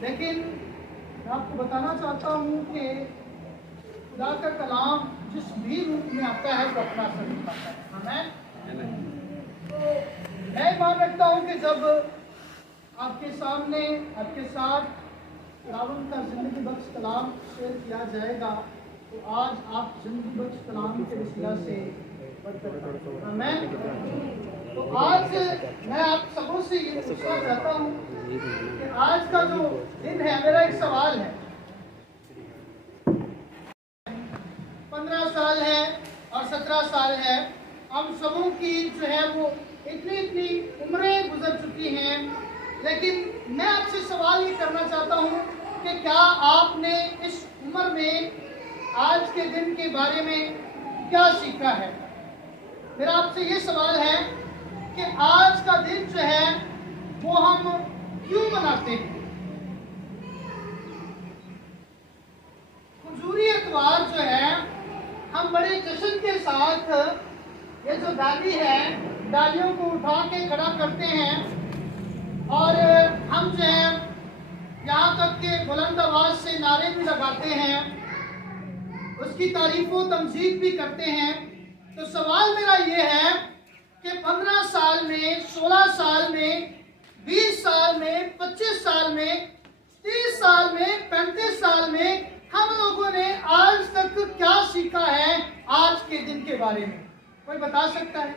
लेकिन मैं आपको बताना चाहता हूँ कि खुदा का कलाम जिस भी रूप में आता है वो अपना असर दिखाता है। हमें तो मैं मान रखता हूँ कि जब आपके सामने आपके साथ खुदावंद का जिंदगी बख्श कलाम शेयर किया जाएगा तो आज आप जिंदगी बख्श कलाम के वसीला से हमें तो आज मैं आप सबों से ये पूछना चाहता हूँ कि आज का जो दिन है, मेरा एक सवाल है। 15 साल है और 17 साल है, हम सबों की जो है वो इतनी उम्रें गुजर चुकी हैं, लेकिन मैं आपसे सवाल ये करना चाहता हूँ कि क्या आपने इस उम्र में आज के दिन के बारे में क्या सीखा है। मेरा आपसे ये सवाल है कि आज का दिन जो है वो हम क्यों मनाते हैं। हुजूरी इतवार जो है हम बड़े जश्न के साथ ये जो डाली है, डालियों को उठा के खड़ा करते हैं और हम जो है यहाँ तक के बुलंद आवाज से नारे भी लगाते हैं, उसकी तारीफ व तमजीद भी करते हैं। तो सवाल मेरा ये है कि 15 साल में, 16 साल में, 20 साल में, 25 साल में, 30 साल में, 35 साल में हम लोगों ने आज तक क्या सीखा है आज के दिन के बारे में। कोई बता सकता है?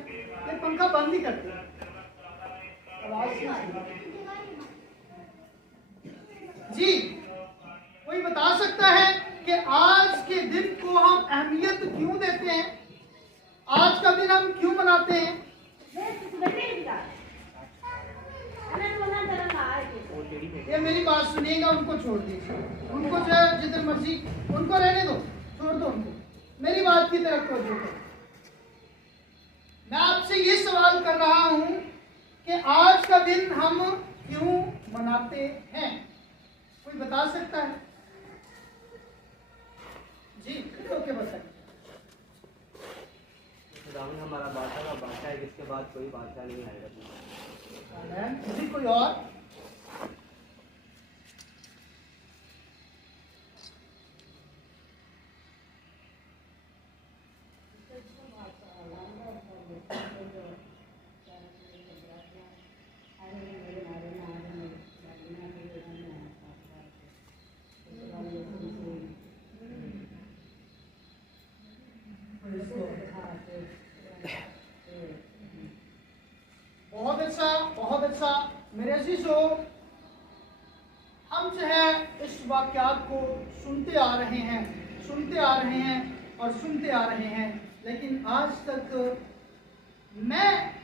ये पंखा बंद ही करते हैं, जी कोई बता सकता है कि आज के दिन को हम अहमियत क्यों देते हैं, आज का दिन हम क्यों मनाते हैं। ये मेरी बात सुनिएगा, उनको छोड़ दीजिए, उनको जो है जिधर मर्जी उनको रहने दो, छोड़ दो उनको, मेरी बात की तरफ तवज्जो करो। मैं आपसे ये सवाल कर रहा हूं कि आज का दिन हम क्यों मनाते हैं। कोई बता सकता है? जी ओके बताइए। हमारा बादशाह का बादशाह है, इसके बाद कोई बादशाह नहीं आएगा। जी कोई और? बहुत अच्छा मेरे अजीजों, हम जो है इस वाक़यात को सुनते आ रहे हैं और सुनते आ रहे हैं, लेकिन आज तक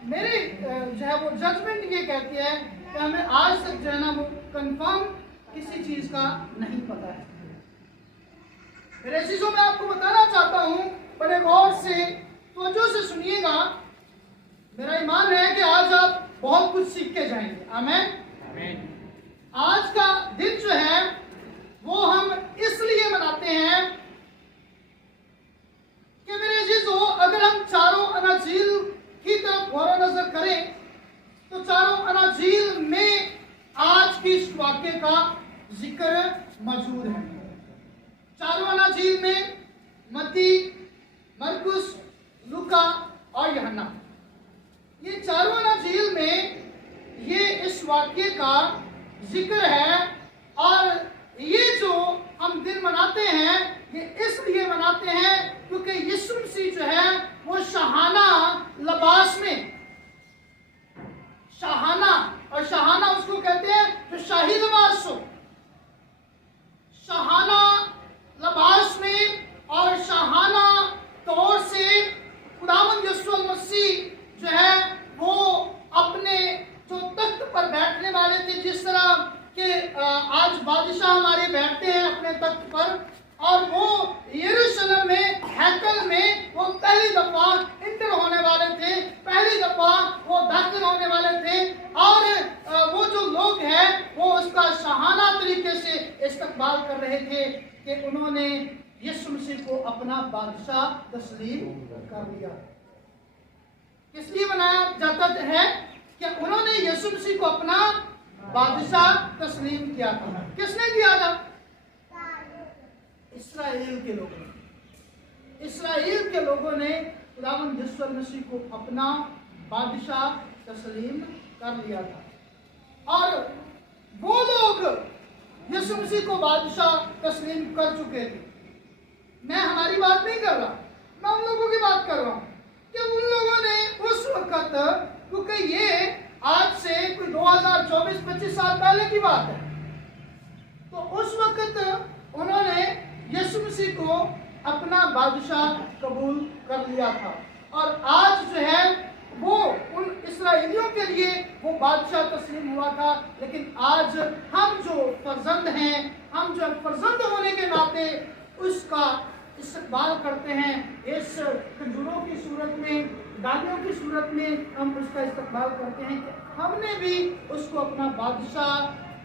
मेरी जो है वो जजमेंट ये कहती है कि हमें आज तक जो है ना वो कंफर्म किसी चीज़ का नहीं पता है। मेरे अजीजों, मैं आपको बताना चाहता हूँ, बड़े गौर से तवज्जो से सुनिएगा। मेरा ईमान है कि आज आप बहुत कुछ सीख के जाएंगे। आमीन। आज का दिन जो है वो हम इसलिए मनाते हैं कि मेरे अजीजों, अगर हम चारों अनाजील की तरफ गौर नजर करें तो चारों अनाजील में आज की इस वाक्य का जिक्र मौजूद है। चारों अनाजील में मत्ती, मरकुस, लूका और यूहन्ना, ये चारों अनाजील में ये इस वाक्य का जिक्र है। और ये जो हम दिन मनाते हैं ये इसलिए मनाते हैं क्योंकि यीशु मसीह जो है वो शाहाना लिबास में, शाहाना, और शाहाना उसको कहते हैं जो शाही लिबास हो, शाहाना लिबास में और शाहाना तौर से खुदावंद यीशु मसीह जो है वो अपने जो तख्त पर बैठने वाले थे, जिस तरह के आज बादशाह हमारे बैठते हैं अपने तख्त पर, और वो यरूशलेम में हैकल में वो पहली दफा इंटर होने वाले थे, पहली दफा वो दाखिल होने वाले थे। और वो जो लोग हैं वो उसका शाहाना तरीके से इस्तकबाल कर रहे थे कि उन्होंने यीशु मसीह को अपना बादशाह तस्लीम कर लिया। किस लिए मनाया जाता है कि उन्होंने यीशु मसीह को अपना बादशाह तस्लीम किया था। किसने किया था? इस्राएल के लोगों ने। इस्राएल के लोगों ने खुदावंद यीशु मसीह को अपना बादशाह तस्लीम कर लिया था। और वो लोग यीशु मसीह को बादशाह तस्लीम कर चुके थे। मैं हमारी बात नहीं कर रहा, मैं उन लोगों की बात कर रहा हूँ कि उन लोगों ने उस वक्त, क्योंकि ये आज से कोई 2024-25 साल पहले की बात है, तो उस वक्त उन्होंने यीशु मसीह को अपना बादशाह कबूल कर लिया था। और आज जो है वो उन इस्राएलियों के लिए वो बादशाह तस्लीम हुआ था। लेकिन आज हम जो फर्जंद हैं, हम जो फर्जंद होने के नाते उसका इस्तकबाल करते हैं, इस खजूरों की सूरत में, डालियों की सूरत में हम उसका इस्तकबाल करते हैं कि हमने भी उसको अपना बादशाह,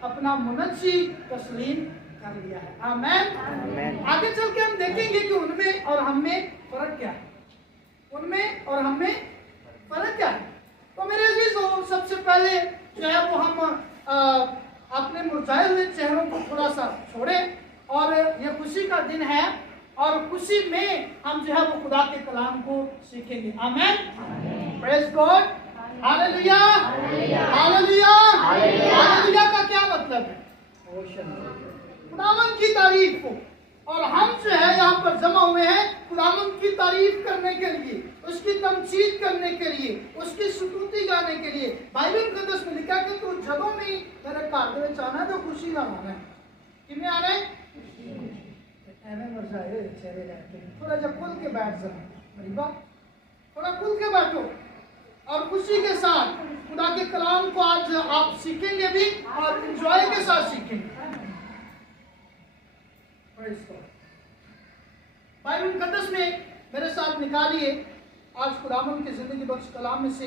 अपना मुनज्जी तस्लीम कर लिया है। आमीन। आगे चल के हम देखेंगे कि उनमें और हम में फर्क क्या है, उनमें और हम में फर्क क्या है। तो मेरे अजीजों, सबसे पहले जो है वो हम अपने मुरझाए हुए चेहरों को थोड़ा सा छोड़ें, और ये खुशी का दिन है और खुशी में हम जो है वो खुदा के कलाम को सीखेंगे। आमीन। Praise God. Hallelujah. Hallelujah. Hallelujah का क्या मतलब है? खुदावंद की तारीफ हो। और हम जो है यहाँ पर जमा हुए हैं खुदावंद की तारीफ करने के लिए, उसकी तमजीद करने के लिए, उसकी स्तुति गाने के लिए। बाइबल मुकद्दस में लिखा कि तू जगहों में मेरे घर में आना तो खुशी ना माना है। किन्हें आना है? थोड़ा जब खुल के बैठ जाओ, थोड़ा खुल के बैठो और खुशी के साथ खुदा के कलाम को आज आप सीखेंगे भी और इंजॉय के साथ सीखेंगे। बाइबल मुकद्दस में मेरे साथ निकालिए आज खुदावंद की जिंदगी बख्श कलाम में से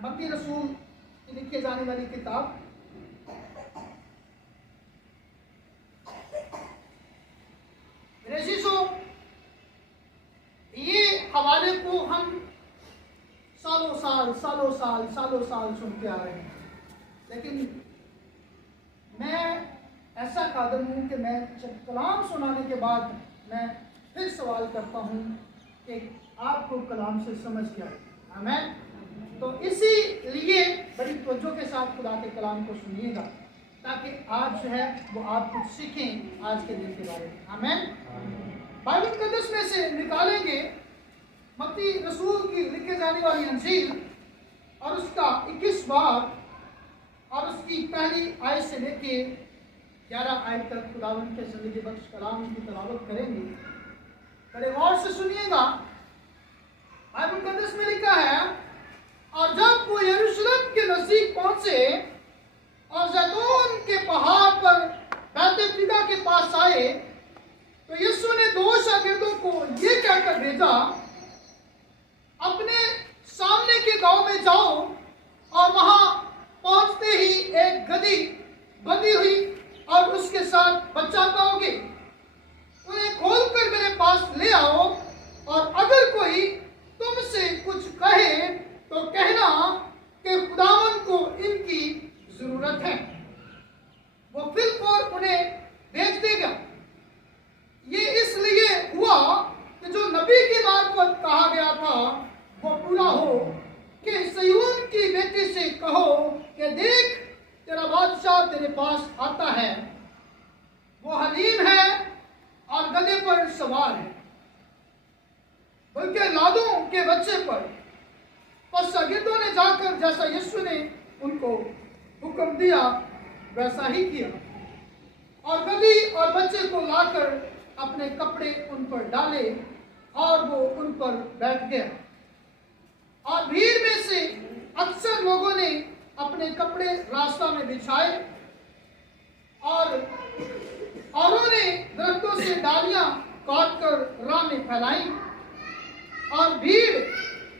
मत्ती रसूल की लिखी जाने वाली किताब, मेरे अजीजों, ये हवाले को हम सालों साल सुनते आ रहे हैं। लेकिन मैं ऐसा कादर हूँ कि मैं जब कलाम सुनाने के बाद मैं फिर सवाल करता हूँ कि आपको कलाम से समझ क्या है। आमीन। तो इसीलिए बड़ी तवज्जो के साथ खुदा के कलाम को सुनिएगा ताकि आज जो है वो आप कुछ सीखें आज के दिन के बारे में। आमीन। बाइबल मुकद्दस में से निकालेंगे मत्ती रसूल की लिखे जाने वाली अंजील और उसका 21 बाब और उसकी पहली आयत से लेके 11 आयत तक खुदावंद के जिंदगी बख्श कलाम की तिलावत करेंगे। बड़े गौर से सुनिएगा। बाइबल मुकद्दस में लिखा है, और जब वो यरूशलेम के नजदीक पहुंचे और जैतून के पहाड़ पर बैतफीदा के पास आए तो यीशु ने 2 शागिर्दों को ये कहकर भेजा, अपने सामने के गांव में जाओ और वहां पहुंचते ही एक गधी बंधी हुई और उसके साथ बच्चा पाओगे। उन्हें खोलकर मेरे पास ले आओ, और अगर कोई तुमसे कुछ कहे तो कहना कि खुदावन को इनकी जरूरत है, वो फिर उन्हें भेज देगा। ये इसलिए हुआ कि जो नबी की मार्फत कहा गया था वो पूरा हो कि सिय्योन की बेटी से कहो कि देख, तेरा बादशाह तेरे पास आता है, वो हलीम है और गधे पर सवार है, बल्कि लादों के बच्चे पर। और शागिर्दों ने जाकर जैसा यीशु ने उनको हुक्म दिया वैसा ही किया, और गधी और बच्चे को लाकर अपने कपड़े उन पर डाले और वो उन पर बैठ गया। और भीड़ में से अक्सर लोगों ने अपने कपड़े रास्ता में बिछाए और औरों ने दरख्तों से डालियां काटकर राह में फैलाई, और भीड़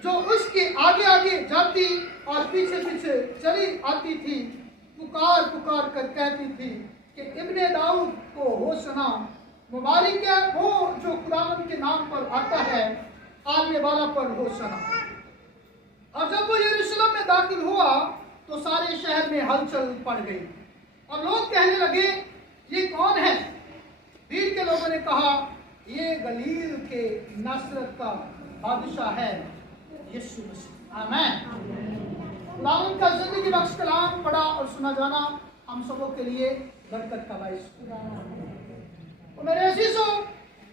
जो उसके आगे आगे जाती और पीछे पीछे चली आती थी पुकार पुकार कर कहती थी कि इब्ने दाऊद को होशना, मुबारक है वो जो खुदावंद के नाम पर आता है, आने वाला पर होशना। और जब वो यरूशलेम में दाखिल हुआ तो सारे शहर में हलचल पड़ गई और लोग कहने लगे, ये कौन है? भीड़ के लोगों ने कहा, ये गलील के नासरत का बादशाह है यीशु मसीह। आमीन। खुदावंद का जिंदगी बख्श कलाम पढ़ा और सुना जाना हम सबों के लिए बरकत का बाइस। तो मेरे अजीजों,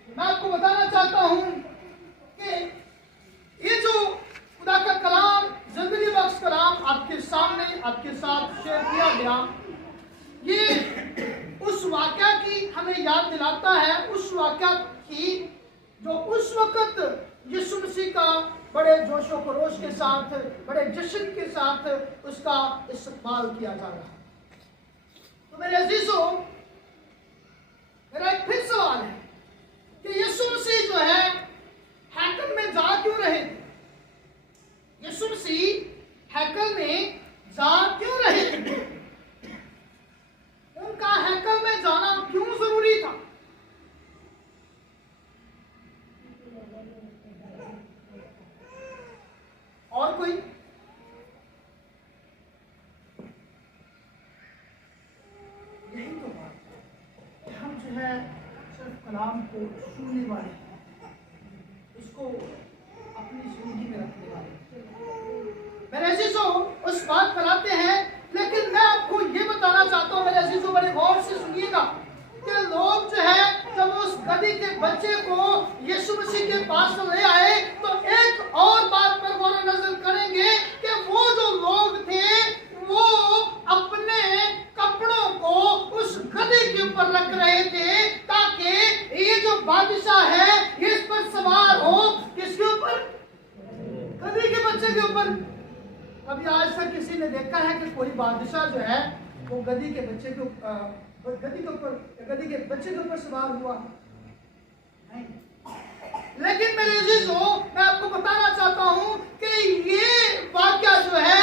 मैं आपको बताना चाहता हूं कि ये जो खुदा का कलाम, जिंदगी बख्श कलाम आपके सामने आपके साथ शेयर किया गया, ये उस वाक़या की हमें याद दिलाता है, उस वाक़या की जो उस वक्त यीशु मसीह का बड़े जोशो खरोश के साथ, बड़े जश्न के साथ उसका इस्तेमाल किया जा रहा है। तो मेरे अजीजों, मेरा एक फिर सवाल है कि यीशु मसीह जो है हैकल में जा क्यों रहे? यीशु मसीह हैकल में जा क्यों रहे? उनका हैकल में जाना क्यों जरूरी था? और कोई? यही तो बात है, हम जो है सिर्फ कलाम को सुनने वाले हैं, इसको अपनी जिंदगी में रखने वाले। मेरे अजीजों, उस बात पर आते हैं, लेकिन मैं आपको ये बताना चाहता हूँ मेरे अजीजों, बड़े गौर से सुनिएगा कि लोग जो है जब उस गधी के बच्चे को यीशु मसीह के पास ले आए तो एक और बात पर गौर नजर करेंगे कि वो जो लोग थे वो अपने कपड़ों को उस गधी के ऊपर रख रहे थे ताकि ये जो बादशाह है ये इस पर सवार हो। किसके ऊपर? गधी के बच्चे के ऊपर। कभी आज तक किसी ने देखा है कि कोई बादशाह जो है वो गधी के बच्चे के गधी के बच्चे के ऊपर सवार हुआ? नहीं। लेकिन मेरे अजीजों, मैं आपको बताना चाहता हूं कि ये वाक्या जो है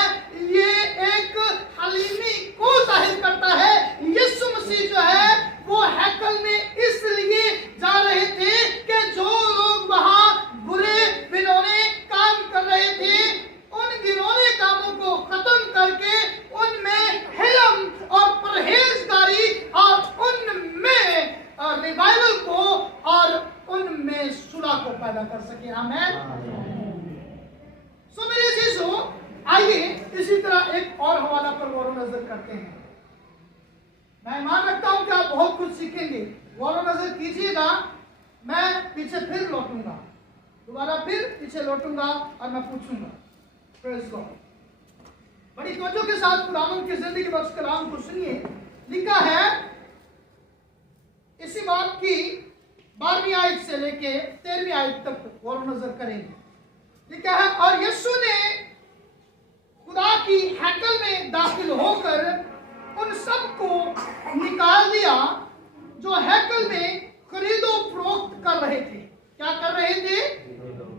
ये एक हलीमी को जाहिर करता है। यीशु मसीह जो है वो हैकल में इसलिए जा रहे थे कि जो लोग वहां बुरे घिनौने काम कर रहे थे, उन घिनौने कामों को खत्म करके उनमें हिलम और परहेजगारी और उनमें रिवाइवल को और उनमें सुलह को पैदा कर सके। आमीन। सो मेरे चीजों, आइए इसी तरह एक और हवाला पर गौर नजर करते हैं। मैं ईमान रखता हूं कि आप बहुत कुछ सीखेंगे। गौर नजर कीजिएगा। मैं पीछे फिर लौटूंगा, दोबारा फिर पीछे लौटूंगा और मैं पूछूंगा। Praise God. बड़ी तवज्जो के साथ खुदावंद की जिंदगी बख्श कलाम को सुनिए। लिखा है इसी बात की 12वीं आयत से लेके 13वीं आयत तक गौर नजर करेंगे। लिखा है, और यीशु ने खुदा की हैकल में दाखिल होकर उन सबको निकाल दिया जो हैकल में खरीदो फरोख्त कर रहे थे। क्या कर रहे थे?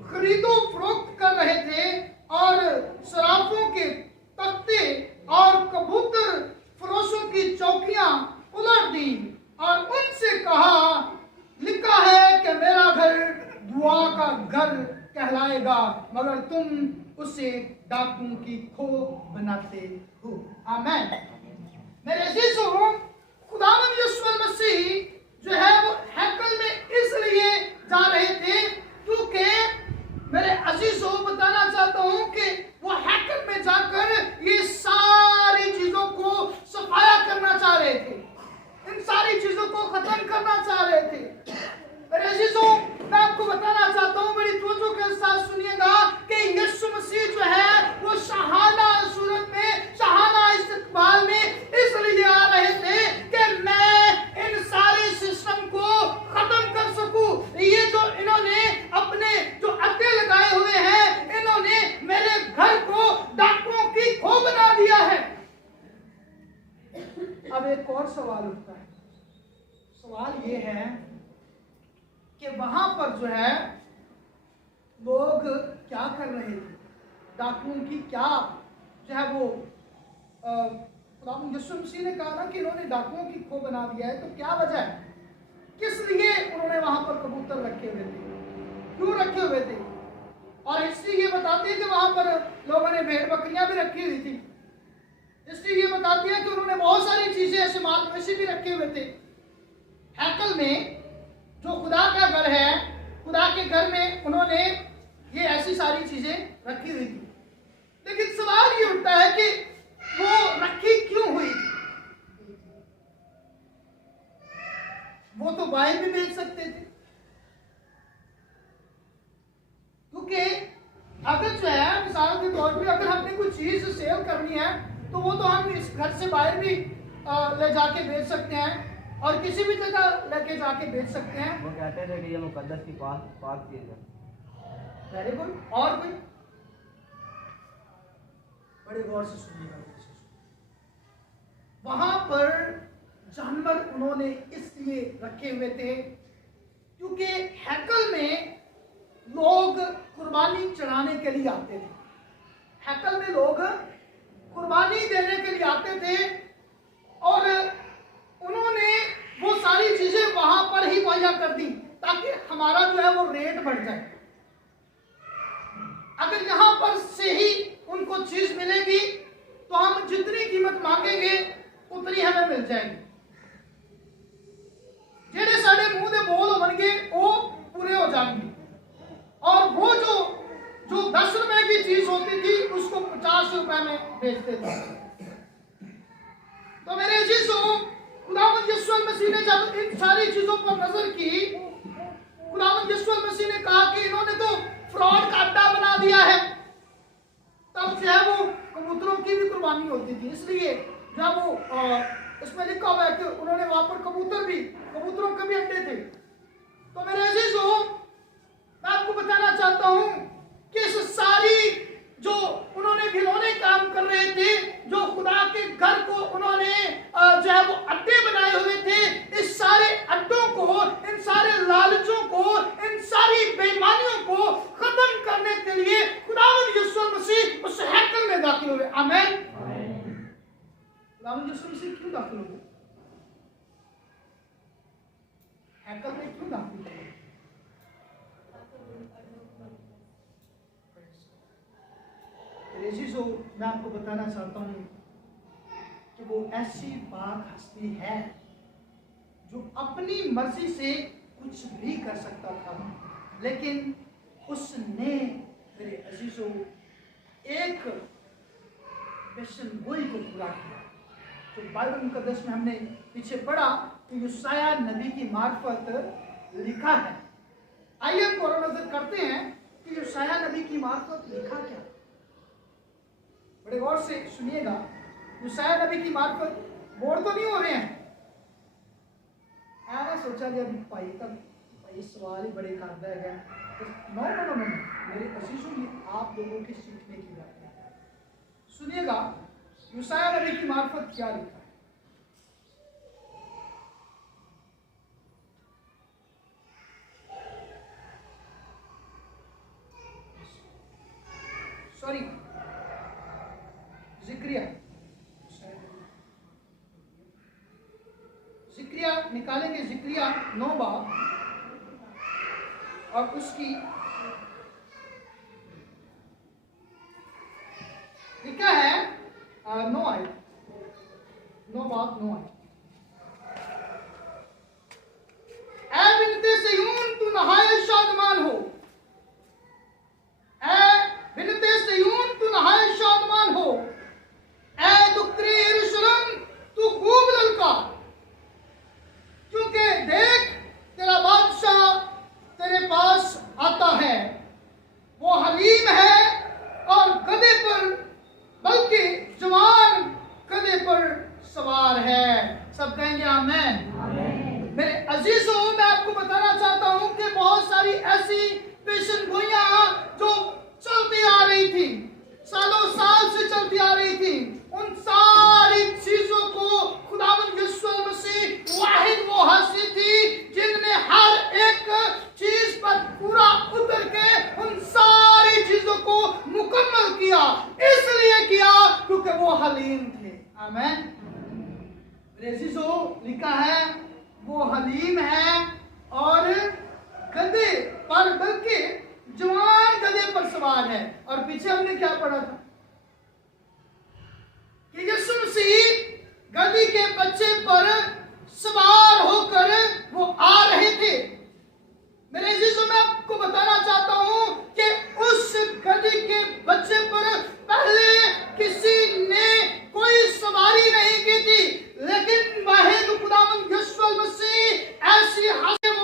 खरीदो फरोख्त कर रहे थे। और सराफों के तख्ते और कबूतर फरोशों की चौकियां उलट दी और उनसे कहा, लिखा है कि मेरा घर दुआ का घर कहलाएगा, मगर तुम उसे डाकुओं की खो बनाते हो। आमीन। मेरे अजीजों, खुदावंद यीशु मसीह जो है वो हैकल में इसलिए जा रहे थे क्योंकि मेरे अजीजों बताना चाहता हूं कि वो हैकल में जाकर ये सारी चीजों को सफाया करना चाह रहे थे, इन सारी चीजों को खत्म करना चाह रहे थे। मेरे अजीजों, मैं आपको बताना चाहता हूं, बड़ी तवज्जो के साथ सुनिएगा कि यीशु मसीह जो है वो शाहाना सूरत में, शाहाना इस्तकबाल में इसलिए आ रहे थे कि मैं इन सारे सिस्टम को खत्म कर सकूं। ये जो इन्होंने अपने जो अड्डे लगाए हुए हैं, इन्होंने मेरे घर को डाकुओं की खो बना दिया है। अब एक और सवाल उठता है, सवाल ये है कि वहां पर जो है लोग क्या कर रहे थे, डाकुओं की क्या जो है वो यीशु मसीह ने कहा ना कि इन्होंने डाकुओं की खो बना दिया है, तो क्या वजह है, किस लिए उन्होंने वहां पर कबूतर रखे हुए थे, क्यों रखे हुए थे? और हिस्ट्री ये बताती है कि वहां पर लोगों ने भेड़ बकरियां भी रखी हुई थी। हिस्ट्री ये बताती है कि उन्होंने बहुत सारी चीजें ऐसे माल मवेशी भी रखे हुए थे। हैकल में जो खुदा का घर है, खुदा के घर में उन्होंने ये ऐसी सारी चीजें रखी हुई थी। लेकिन सवाल ये उठता है कि वो रखी क्यों हुई थी? वो तो बाहर भी बेच सकते थे, क्योंकि अगर जो है मिसाल के तौर पर अगर हमने कोई चीज सेल करनी है तो वो तो हम इस घर से बाहर भी ले जाके बेच सकते हैं और किसी भी जगह लेके जाके बेच सकते हैं। वो कहते थे कि ये मुकद्दस की पाक चीज है। Very good. और कोई बड़े गौर से सुनिएगा, वहां पर जानवर उन्होंने इसलिए रखे हुए थे क्योंकि हैकल में लोग कुर्बानी चढ़ाने के लिए आते थे। हैकल में लोग कुर्बानी देने के लिए आते थे और उन्होंने वो सारी चीजें वहां पर ही मुहैया कर दी ताकि हमारा जो है वो रेट बढ़ जाए। अगर यहां पर से ही उनको चीज मिलेगी तो हम जितनी कीमत मांगेंगे उतनी हमें मिल जाएगी। जेड़े साढ़े मुंह दे बोल होंगे वो पूरे हो जाएंगे और वो जो 10 रुपए की चीज होती थी उसको 50 रुपए में बेचते थे। तो मेरे अजीजों, खुदावंद यीशु मसीह ने जब इन सारी चीजों पर नजर की, खुदावंद यीशु मसीह ने कहा कि इन्होंने तो फ्रॉड का अड्डा बना दिया है। तब जो है वो कबूतरों की भी कुर्बानी होती थी, इसलिए जब वो इसमें लिखा हुआ है कि उन्होंने वहां पर कबूतरों के भी अड्डे थे। तो मेरे अजीजों, मैं आपको बताना चाहता हूं कि इस सारी जो उन्होंने घिनौने काम कर रहे थे, जो खुदा के घर को उन्होंने जो है वो अड्डे बनाए हुए थे, इस सारे अड्डों को, इन सारे लालचों को, इन सारी बेईमानियों को खत्म करने के लिए खुदावंद यीशु मसीह उस हैकल में दाखिल हुए। आमीन। खुदावंद यीशु मसीह क्यों दाखिल हुए? हैकल में क्यों दाखिल हुए? अजीजों, मैं आपको बताना चाहता हूं कि वो ऐसी पाक हस्ती है जो अपनी मर्जी से कुछ भी कर सकता था, लेकिन उसने मेरे अजीजों एक पेशन गोई को पूरा किया। तो बाइबल मुकद्दस में हमने पीछे पढ़ा कि यूशाया नबी की मार्फत लिखा है। आइए हम गौर नजर करते हैं कि यूशाया नबी की मार्फत लिखा क्या। बड़े गौर से सुनिएगा, यूशाया नबी की मार्फत बोर तो नहीं हो रहे हैं। मैंने सोचा कि अभी भाई तब सवाल ही बड़े करता है। नो, मेरे अजीजों, ये आप लोगों के सीखने की बात है। सुनिएगा यूशाया नबी की मार्फत क्या लिखा है। सॉरी, जिक्रिया निकालेंगे, जिक्रिया 9 बाब और उसकी लिखा है 9 आयत, 9 बाब 9 आयत। ऐ बिन्ते सिय्योन तू नहायत शादमान हो, ऐ बिन्ते सिय्योन तू नहायत शादमान हो, ऐ दुख्तरे यरूशलेम तू खूब ललकार, क्योंकि देख तेरा बादशाह तेरे पास आता है, वो हलीम है और गधे पर, बल्कि जवान गधे पर सवार है। सब कहेंगे आमीन। मेरे अजीजों, मैं आपको बताना चाहता हूं कि बहुत सारी ऐसी पेशन गोइयां जो चलती आ रही थी, सालों साल से चलती आ रही थी, उन सारी चीजों को खुदावंद यीशु मसीह वाहिद वो हस्ती थी जिनने हर एक चीज पर पूरा उतर के उन सारी चीजों को मुकम्मल किया। इसलिए किया क्योंकि वो हलीम थे। आमीन। लिखा है वो हलीम है और गधे पर, बल्कि जवान गधे पर सवार है। और पीछे हमने क्या पढ़ा था कि यीशु मसीह गधी के बच्चे पर सवार होकर वो आ रहे थे। मेरे अजीजों, मैं आपको बताना चाहता हूं कि उस गधी के बच्चे पर पहले किसी ने कोई सवारी नहीं की थी, लेकिन वाहिद खुदावंद यीशु मसीह ऐसी हाजिर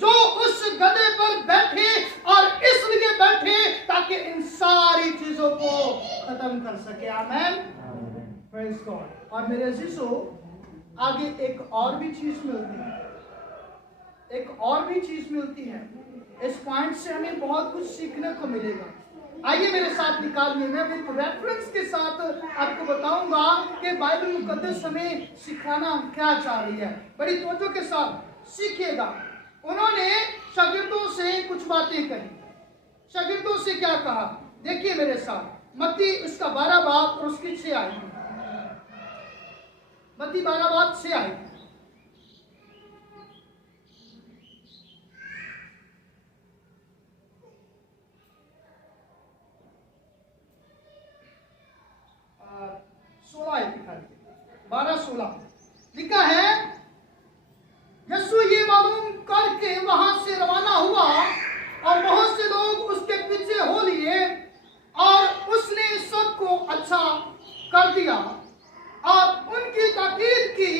जो उस गधे पर बैठे, और इसलिए बैठे ताकि इन सारी चीजों को खत्म कर सके। आमीन, प्रेज गॉड। और मेरे अजीजों, आगे एक और भी चीज मिलती है, एक और भी चीज मिलती है। इस पॉइंट से हमें बहुत कुछ सीखने को मिलेगा। आइए मेरे साथ निकालिए, मैं एक रेफरेंस के साथ आपको बताऊंगा कि बाइबल मुकद्दस हमें सिखाना क्या चाह रही है। बड़ी तवज्जो के साथ सीखिएगा। उन्होंने शागिर्दों से कुछ बातें कही। शागिर्दों से क्या कहा, देखिए मेरे साथ, मत्ती उसका 12 बाब और उसकी 6 आयत। मत्ती 12 बाब 6 आयत। सोलह आयत दिखा दीजिए, 12-16 लिखा है, यीशु ये मालूम करके वहां से रवाना हुआ और बहुत से लोग उसके पीछे हो लिए, और उसने सबको अच्छा कर दिया और उनकी ताकीद की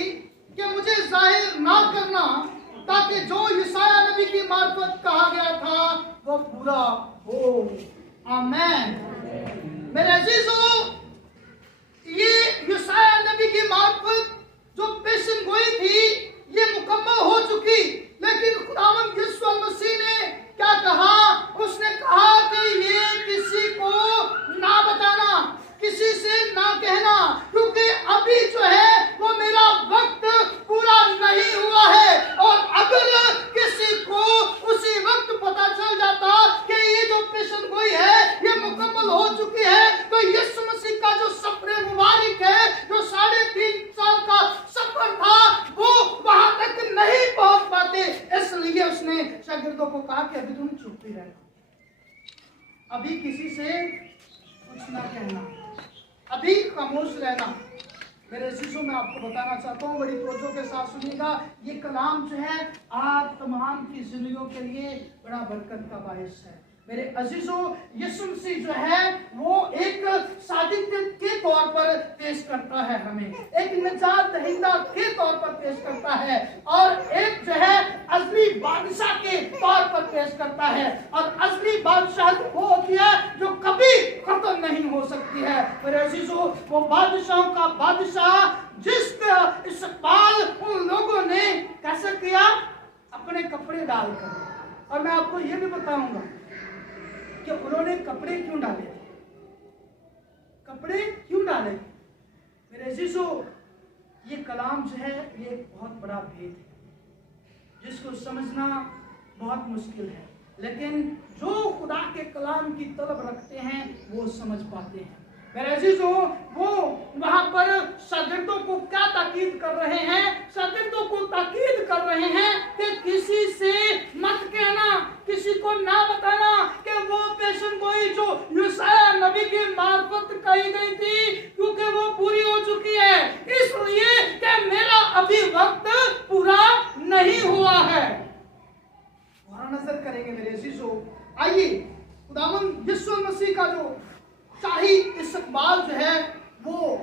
कि मुझे जाहिर ना करना, ताकि जो यशायाह नबी की मार्फत कहा गया था वो पूरा हो। आमीन। मेरे अजीजों, ये यशायाह नबी की मार्फत जो पेशन गोई थी ये मुकम्मल हो चुकी, लेकिन खुदावंद यीशु मसीह ने क्या कहा, उसने कहा कि ये किसी को ना बताना, किसी से ना कहना, क्योंकि अभी जो है वो मेरा वक्त पूरा नहीं हुआ है। और अगर किसी को उसी वक्त पता चल जाता कि ये जो पेशन गोई है ये मुकम्मल हो चुकी है, तो यीशु मसीह का जो सफर मुबारक है, जो 3.5 साल का सफर था, वो वहां तक नहीं पहुंच पाते। इसलिए उसने शागिर्दों को कहा कि अभी तुम चुप ही रहना, अभी किसी से कुछ ना कहना, अभी खामोश रहना। मेरे अजीजों, मैं आपको बताना चाहता हूँ, बड़ी तवज्जो के साथ सुनिएगा। ये कलाम जो है आप तमाम की जिंदगियों के लिए बड़ा बरकत का बायस है। मेरे अजीजों, यीशु मसीह जो है वो एक सादिक के तौर पर पेश करता है, हमें एक निजात दहिंदा के तौर पर पेश करता है, और एक जो है असली बादशाह के तौर पर पेश करता है। और असली बादशाह वो होती है जो कभी खत्म नहीं हो सकती है। मेरे अजीजों, वो बादशाहों का बादशाह जिसका इस्तेमाल उन लोगों ने कैसे किया, अपने कपड़े डालकर। और मैं आपको ये भी बताऊंगा कि उन्होंने कपड़े क्यों डाले, कपड़े क्यों डाले। मेरे अजीजों, ये कलाम जो है ये एक बहुत बड़ा भेद है जिसको समझना बहुत मुश्किल है, लेकिन जो खुदा के कलाम की तलब रखते हैं वो समझ पाते हैं। मेरे अजीजों, वो वहां पर शागिर्दों को क्या ताकीद कर रहे हैं? शागिर्दों को ताकीद कर रहे हैं कि किसी से मत कहना, किसी को ना बताना कि वो पेशन गोई जो यशायाह नबी की मार्फत कही गई थी, क्योंकि वो पूरी हो चुकी है, इसलिए कि मेरा अभी वक्त पूरा नहीं हुआ है। और नजर करेंगे मेरे अजीजों, आइए खुदावंद यीशु मसीह का जो शाही इस्तकबाल जो है वो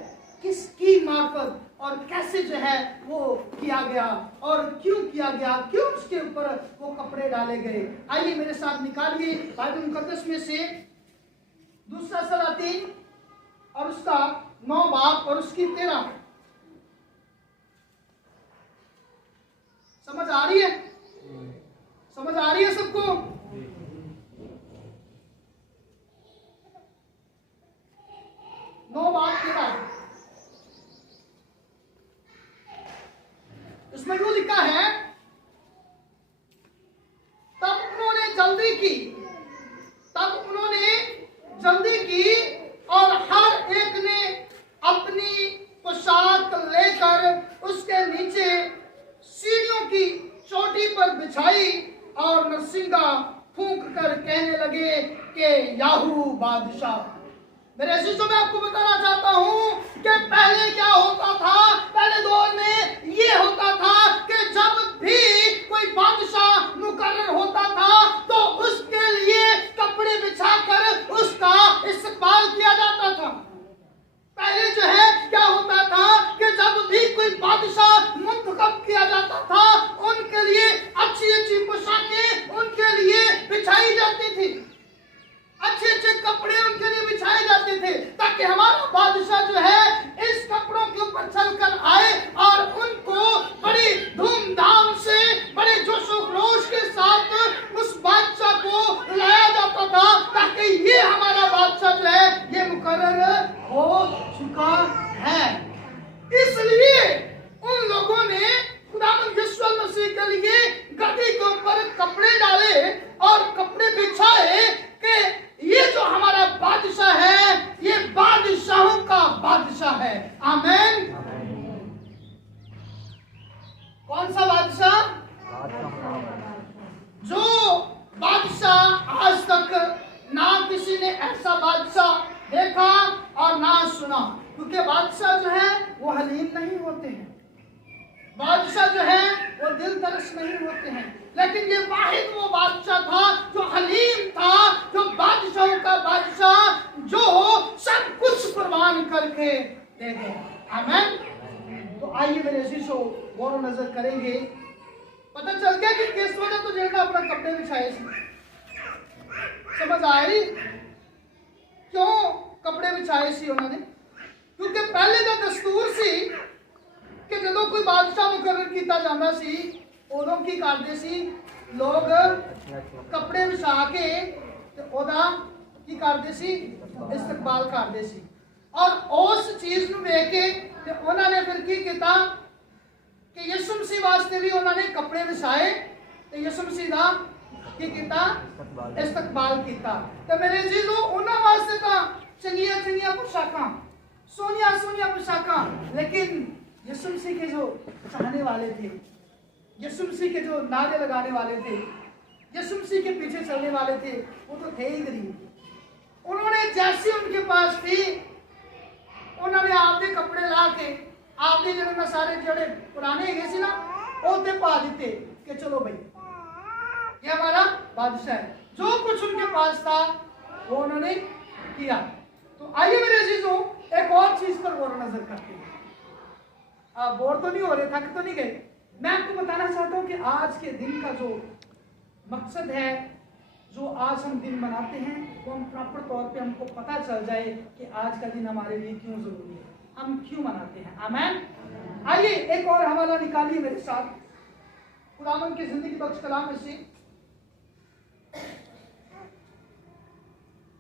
किसकी मार्फत और कैसे जो है वो किया गया और क्यों किया गया, क्यों उसके ऊपर वो कपड़े डाले गए। आइए मेरे साथ निकालिए बाइबल मुकद्दस में से दूसरा सलातीन और उसका 9 बाब और उसकी 13। समझ आ रही है? समझ आ रही है सबको? इसमें यूं लिखा है, तब उन्होंने जल्दी की और हर एक ने अपनी पोशाक लेकर उसके नीचे सीढ़ियों की चोटी पर बिछाई और नरसिंगा फूंक कर कहने लगे कि याहू बादशाह। मेरे अजीजों, मैं आपको बताना चाहता हूं कि पहले क्या होता था। पहले दौर में ये होता था कि जब भी कोई बादशाह मुकर्रर होता था तो उसके लिए कपड़े बिछाकर उसका इस्तकबाल किया जाता था। पहले जो है क्या होता था कि जब भी कोई बादशाह मुंतखब किया जाता था, उनके लिए अच्छी अच्छी पोशाकें उनके लिए बिछाई जाती थी, अच्छे अच्छे कपड़े उनके लिए बिछाए जाते थे, ताकि हमारा बादशाह जो है इस कपड़ों के ऊपर चलकर आए और उनको बड़ी धूमधाम से, बड़े जोशो खरोश के साथ उस बादशाह को लाया जाता था, ताकि ये हमारा बादशाह जो है ये मुकर्रर हो चुका है। इसलिए उन लोगों ने खुदावंद यीशु मसीह के लिए गद्दी के ऊपर कपड़े डाले और कपड़े बिछाए कि ये जो हमारा बादशाह है ये बादशाहों का बादशाह है। आमीन। कौन सा बादशाह? जो बादशाह आज तक ना किसी ने ऐसा बादशाह देखा और ना सुना, क्योंकि बादशाह जो है वो हलीम नहीं होते हैं, बादशाह जो है वो दिल तरस नहीं होते हैं, लेकिन ये वाहिद वो बादशाह था जो हलीम था, जो बादशाहों का बादशाह, जो सब कुछ कुर्बान करके दे गया। आमीन। तो आइए मेरे अजीजों गौर नजर करेंगे। पता चल गया कि किस वजह तो जेठा अपना कपड़े बिछाए थे। समझ आ रही क्यों कपड़े बिछाए सी उन्होंने? क्योंकि पहले का दस्तूर सी कि जो कोई बादशाह मुकर्रर किया जाता सी, उदों की करते सी लोग कपड़े बिछा के ते ओदा की करते सी इस्तकबाल करते सी, और उस चीज ਨੂੰ ਵੇਖ के ते ਉਹਨਾਂ ने फिर की किया कि यीशु मसीह वास्ते भी उन्होंने कपड़े बिछाए ते यीशु मसीह दा की किया इस्तकबाल किया। तो मेरे जीजो उन्होंने वास्ते तो चंगिया चंगिया पोशाकां, सोनिया सोनिया पोशाकां, लेकिन यीशु मसीह के जो चाहने वाले थे, यीशु मसीह के जो नारे लगाने वाले थे, यीशु मसीह के पीछे चलने वाले थे, वो तो थे ही गरीब। उन्होंने जैसे उनके पास थी उन्होंने आपके कपड़े ला के आपके जो सारे जोड़े पुराने गए सी ना ओते पा दिते कि चलो भाई ये हमारा बादशाह है। जो कुछ उनके पास था वो उन्होंने किया। तो आइए मेरे अजीजों एक और चीज पर गौर नजर करते हैं। आप बोर तो नहीं हो रहे, थक तो नहीं गए? मैं आपको बताना चाहता हूं कि आज के दिन का जो मकसद है, जो आज हम दिन मनाते हैं, वो हम प्रॉपर तौर पे हमको पता चल जाए कि आज का दिन हमारे लिए क्यों जरूरी है, हम क्यों मनाते हैं। आमीन। आइए एक और हवाला निकालिए मेरे साथ खुदावंद की जिंदगी बख्श कलाम में से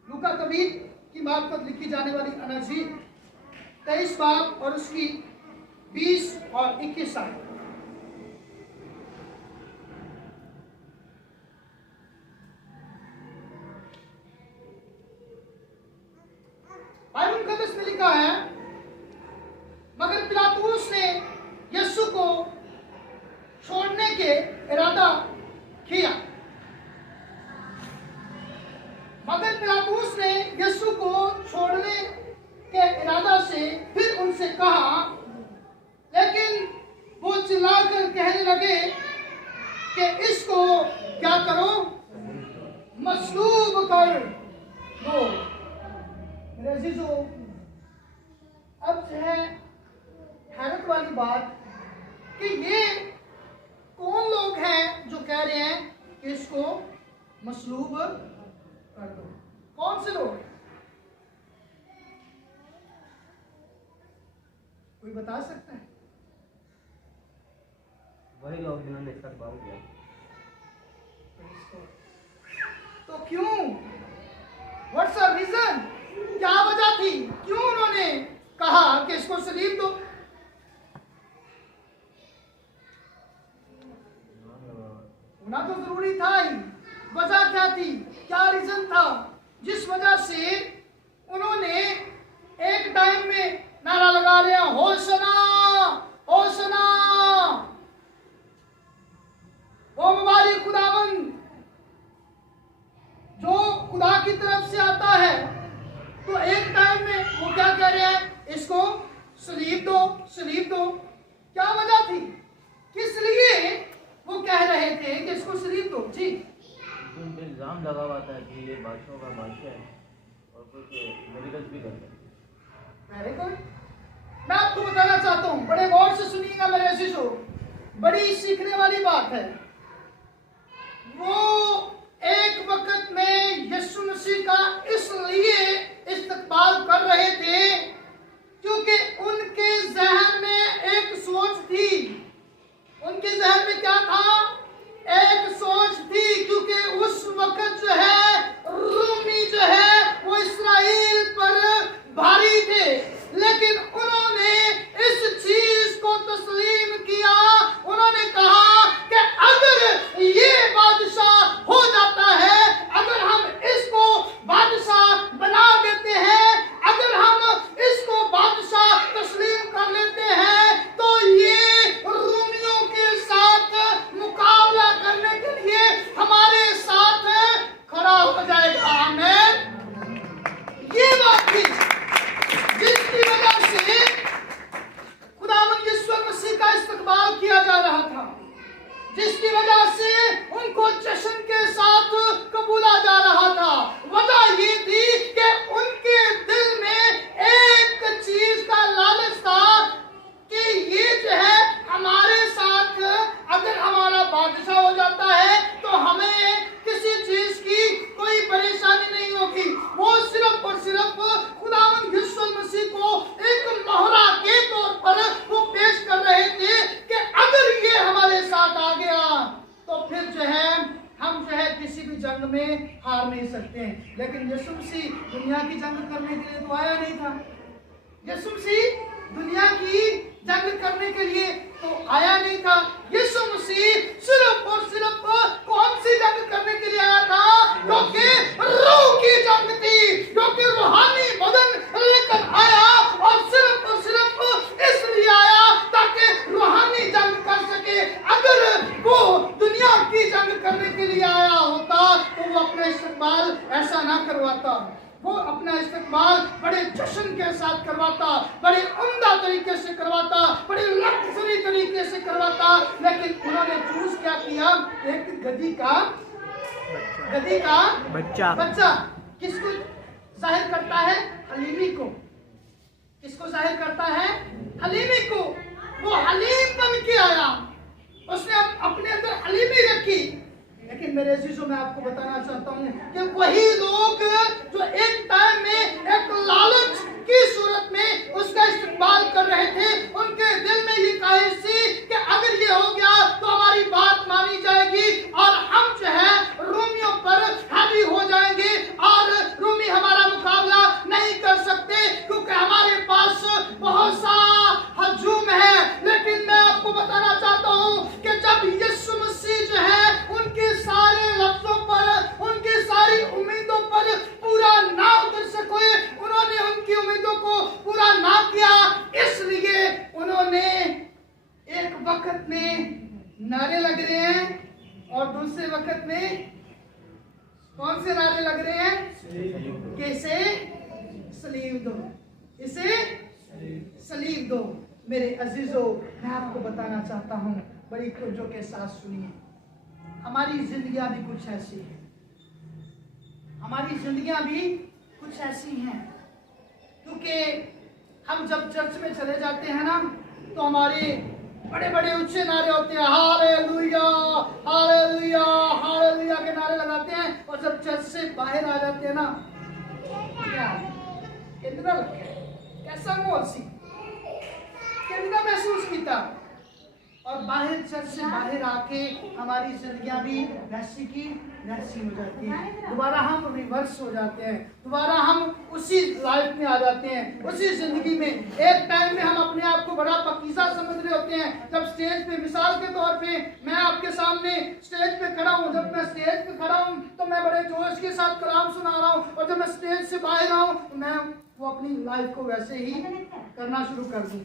लूका तबीब की मार्फत लिखी जाने वाली अनाजील 23 बाब और उसकी 20 और 21 आयत। बाइबल मुकद्दस लिए इरादा किया। मगर पिलातुस ने यीशु को छोड़ने के इरादा से फिर उनसे कहा, लेकिन वो चिल्लाकर कहने लगे कि इसको क्या करो, मसलूब कर दो। मेरे अजीजों, अब जो है हैरत वाली बात कि ये कौन लोग हैं जो कह रहे हैं कि इसको मसलूब कर दो? कौन से लोग? कोई बता सकता है? वही लोग जिन्होंने इस्तकबाल किया। तो क्यों? What's the reason? क्या वजह थी? क्यों उन्होंने कहा कि इसको सलीब दो? होना तो जरूरी था ही। वजह क्या थी? क्या रीजन था जिस वजह से उन्होंने एक टाइम में नारा लगा लिया, होशना होशना, वो मुबारक खुदावंद जो खुदा की तरफ से आता है। तो एक टाइम में वो क्या कह रहे हैं, इसको सलीब दो, सलीब दो। क्या वजह थी? किस लिए वो कह रहे थे कि इसको सलीब दो? जी, उन पे इल्ज़ाम लगा हुआ था कि ये बादशाहों का बादशाह है और कुछ मेडिकल्स भी करते हैं। Very good. मैं आपको बताना चाहता हूं, बड़े गौर से सुनिएगा मेरे अजीजों, बड़ी सीखने वाली बात है। वो एक वक्त में यीशु मसीह का इसलिए इस्तकबाल कर रहे थे क्योंकि उनके जहन में एक सोच थी। उनके जहन में क्या था? एक सोच थी, क्योंकि उस वक्त जो है रूमी जो है वो इस्राएल पर भारी थे, लेकिन उन्होंने इस चीज को तस्लीम किया। उन्होंने कहा कि अगर ये बादशाह हो जाता है, अगर हम इसको बादशाह बना देते हैं, अगर हम इसको बादशाह तस्लीम कर लेते हैं, तो ये रूमियों के साथ मुकाबला करने के लिए हमारे साथ खड़ा हो जाएगा। आमीन। ये बात थी जिसकी वजह से खुदावंद यीशु मसीह का इस्तकबाल किया जा रहा था, जिसकी वजह से उनको जश्न के साथ कबूला जा रहा था। वजह ये थी कि उनके दिल में एक चीज का लालच था कि ये जो है हमारे साथ अगर हमारा बादशाह हो जाता है तो हमें किसी चीज की कोई परेशानी नहीं होगी। वो सिर्फ और सिर्फ खुदावंद यीशु मसीह को एक मोहरा के तौर पर वो पेश कर रहे थे कि अगर ये हमारे साथ आ गया तो फिर जो है हम जो है किसी भी जंग में हार नहीं सकते हैं। लेकिन यीशु मसीह दुनिया की जंग करने के लिए तो आया नहीं था। यीशु मसीह दुनिया की जंग करने के लिए तो आया नहीं था। यीशु मसीह सिर्फ और सिर्फ कौन सी जंग करने के लिए आया था? क्योंकि रूह की जंग थी, क्योंकि रूहानी मदन लेकर आया, और सिर्फ इसलिए आया ताकि रूहानी जंग कर सके। अगर वो दुनिया की जंग करने के लिए आया होता तो वो अपना इस्तकबाल ऐसा ना करवाता। वो अपना इस्तकबाल बड़े जश्न के साथ करवाता, बड़े उम्दा तरीके से करवाता, बड़े लग्जरी तरीके से करवाता। लेकिन उन्होंने चूज क्या किया? एक गधी का बच्चा किसको जाहिर करता है? हलीमी को। किसको जाहिर करता है? हलीमी को। वो हलीम बन के आया, उसने अपने अंदर हलीमी रखी। लेकिन मेरे अजीजों, मैं आपको बताना चाहता हूं कि वही लोग जो एक टाइम में एक लालच की सूरत में उसका इस्तेमाल कर रहे थे, उनके दिल में ये ख्वाहिश थी कि अगर ये हो गया तो हमारी बात मानी जाएगी और हम जो है रूमियों पर हावी हो जाएंगे और रूमी हमारा मुकाबला नहीं कर सकते क्योंकि हमारे पास बहुत सा हजूम है। लेकिन मैं आपको बताना चाहता हूं कि जब यीशु मसीह जो है उनके सारे लफ्जों पर, उनकी सारी उम्मीदों पर पूरा ना उतर सके, उन्होंने उनकी उम्मीदों को पूरा ना किया, लग रहे हैं और दूसरे वक्त में कौन से नारे लग रहे हैं? कैसे सलीब दो, इसे सलीब दो। मेरे अजीजों, मैं आपको बताना चाहता हूँ, बड़ी तवज्जो के साथ सुनिए। हमारी जिंदगियां भी कुछ ऐसी हैं, हमारी जिंदगियां भी कुछ ऐसी हैं, क्योंकि हम जब चर्च में चले जाते हैं ना, तो हमारे बड़े बड़े ऊंचे नारे होते हैं, हालेलुया हालेलुया हालेलुया के नारे लगाते हैं। और जब चर्च से बाहर आ जाते हैं ना, क्या कितना लगता है, कैसा माहौल सी, कितना महसूस किया। और बाहर चर्च से बाहर आके हमारी जिंदगियां भी वैसी की वैसी हो जाती हैं। दोबारा हम रिवर्स हो जाते हैं, दोबारा हम उसी लाइफ में आ जाते हैं, उसी जिंदगी में। एक टाइम में हम अपने आप को बड़ा पकीज़ा समझ रहे होते हैं। जब स्टेज पे, मिसाल के तौर पे मैं आपके सामने स्टेज पे खड़ा हूँ, जब मैं स्टेज पे खड़ा हूँ तो मैं बड़े जोश के साथ कलाम सुना रहा हूँ, और जब मैं स्टेज से बाहर आऊँ तो मैं वो अपनी लाइफ को वैसे ही करना शुरू कर दूँ।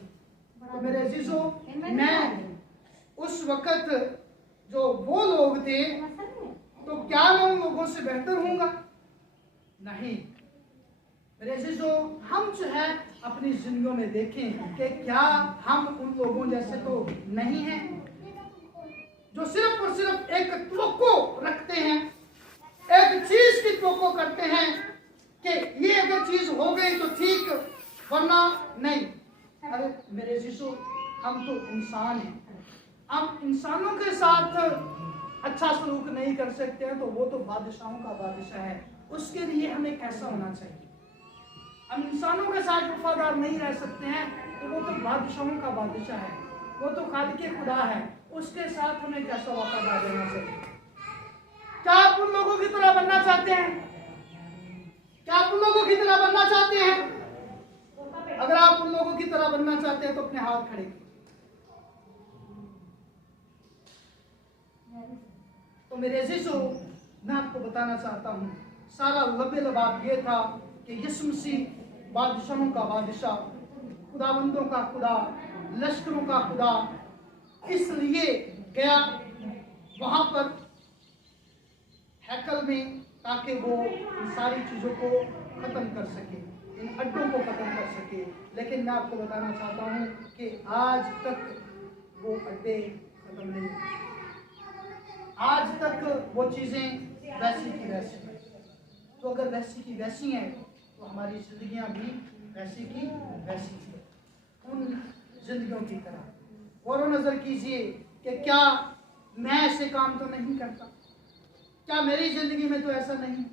तो मेरे अजीजों, मैं उस वक्त जो वो लोग थे, तो क्या मैं उन लोगों से बेहतर हूँगा? नहीं। मेरे अजीजों, हम जो है अपनी जिंदगियों में देखें कि क्या हम उन लोगों जैसे तो नहीं हैं, जो सिर्फ और सिर्फ एक तवक्को रखते हैं, एक चीज की तवक्को करते हैं कि ये अगर चीज हो गई तो ठीक, वरना नहीं। अरे मेरे अजीजों, हम तो इंसान हैं, हम इंसानों के साथ अच्छा सलूक नहीं कर सकते हैं, तो वो तो बादशाहों का बादशाह है, उसके लिए हमें कैसा होना चाहिए? हम इंसानों के साथ वफादार नहीं रह सकते हैं, तो वो तो बादशाहों का बादशाह है, वो तो खालिक खुदा है, उसके साथ हमें कैसा वफादार रहना चाहिए? क्या आप उन लोगों की तरह बनना चाहते हैं? क्या आप उन लोगों की तरह बनना चाहते हैं? अगर आप उन लोगों की तरह बनना चाहते हैं तो अपने हाथ खड़े कीजिए। तो मेरे अजीजों, मैं आपको बताना चाहता हूँ, सारा लबे लबाब ये था कि यीशु मसीह बादशाहों का बादशाह, खुदाबंदों का खुदा, लश्करों का खुदा, इसलिए गया वहां पर हैकल में, ताकि वो इन सारी चीज़ों को ख़त्म कर सके, इन अड्डों को ख़त्म कर सके। लेकिन मैं आपको बताना चाहता हूँ कि आज तक वो अड्डे ख़त्म नहीं हुए, आज तक वो चीज़ें वैसी की वैसी हैं। तो अगर वैसी की वैसी हैं तो हमारी जिंदगियां भी वैसी की वैसी हैं, उन जिंदगियों की तरह। और नज़र कीजिए कि क्या मैं ऐसे काम तो नहीं करता? क्या मेरी जिंदगी में तो ऐसा नहीं?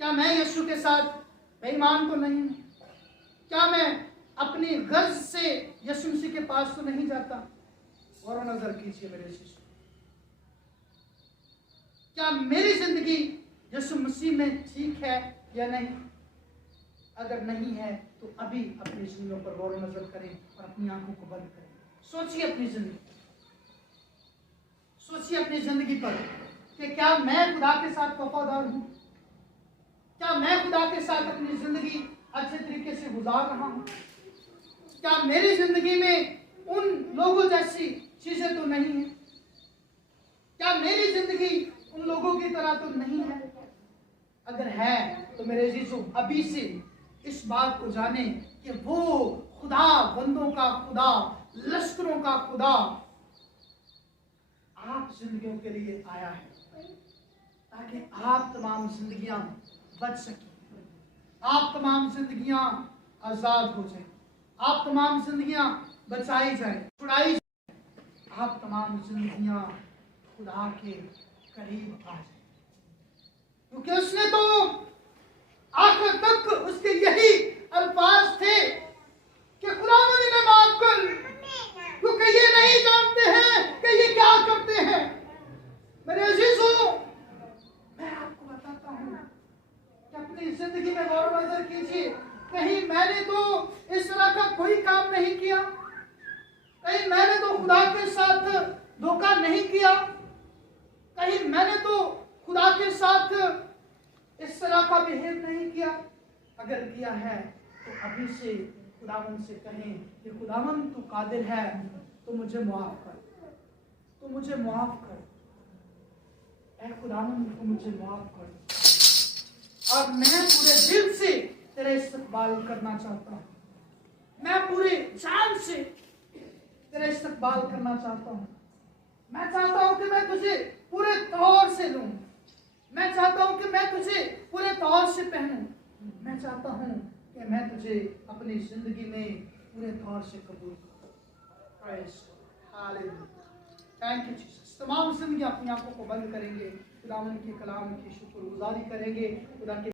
क्या मैं यीशु के साथ बेईमान तो नहीं? क्या मैं अपनी गर्ज से यीशु मसीह के पास तो नहीं जाता? और नज़र कीजिए मेरे शिष्य, क्या मेरी जिंदगी यीशु मसीह में ठीक है या नहीं? अगर नहीं है तो अभी अपनी जिंदगियों पर गौर नजर करें और अपनी आंखों को बंद करें। सोचिए अपनी जिंदगी, सोचिए अपनी जिंदगी पर कि क्या मैं खुदा के साथ वफादार हूं? क्या मैं खुदा के साथ अपनी जिंदगी अच्छे तरीके से गुजार रहा हूं? क्या मेरी जिंदगी में उन लोगों जैसी चीजें तो नहीं है? क्या मेरी जिंदगी उन लोगों की तरह तो नहीं है? अगर है तो मेरे अजीजों, अभी से इस बात को जाने कि वो खुदा, बंदों का खुदा, लश्करों का खुदा आप जिंदगियों के लिए आया है, ताकि आप तमाम जिंदगियां बच सकें, आप तमाम जिंदगियां आजाद हो जाएं, आप तमाम जिंदगियां बचाई जाएं, छुड़ाई जाएं, आप तमाम जिंदगियां खुदा के करीब आ जाए। क्योंकि उसने तो आखिर तक उसके यही अल्फाज थे कि खुदा मुझे माफ कर, क्योंकि ये नहीं जानते हैं कि ये क्या करते हैं। मेरे अजीजों, मैं आपको बताता हूँ कि अपनी जिंदगी में गौर नजर कीजिए, कहीं मैंने तो इस तरह का कोई काम नहीं किया, कहीं मैंने तो खुदा के साथ धोखा नहीं किया, कहीं मैंने तो खुदा के साथ इस तरह का बिहेव नहीं किया। अगर किया है तो अभी से खुदावन से कहें कि खुदावन तू कादिर है, तो मुझे माफ कर, तो मुझे माफ कर। ऐ खुदावंद तो मुझे माफ कर, और मैं पूरे दिल से तेरा इस्तकबाल करना चाहता हूँ। मैं पूरे जान से तेरा इस्तकबाल करना चाहता हूँ। मैं चाहता हूँ कि मैं तुझे पूरे तौर से लूं। मैं चाहता हूँ कि मैं तुझे पूरे तौर से पहनूं। मैं चाहता हूँ कि मैं तुझे अपनी जिंदगी में पूरे तौर से कबूल करूं। Praise God. Hallelujah. Thank you Jesus. तमाम जिंदगी अपनी आंखों को बंद करेंगे, खुदावंद के कलाम की शुक्रगुजारी करेंगे, खुदा के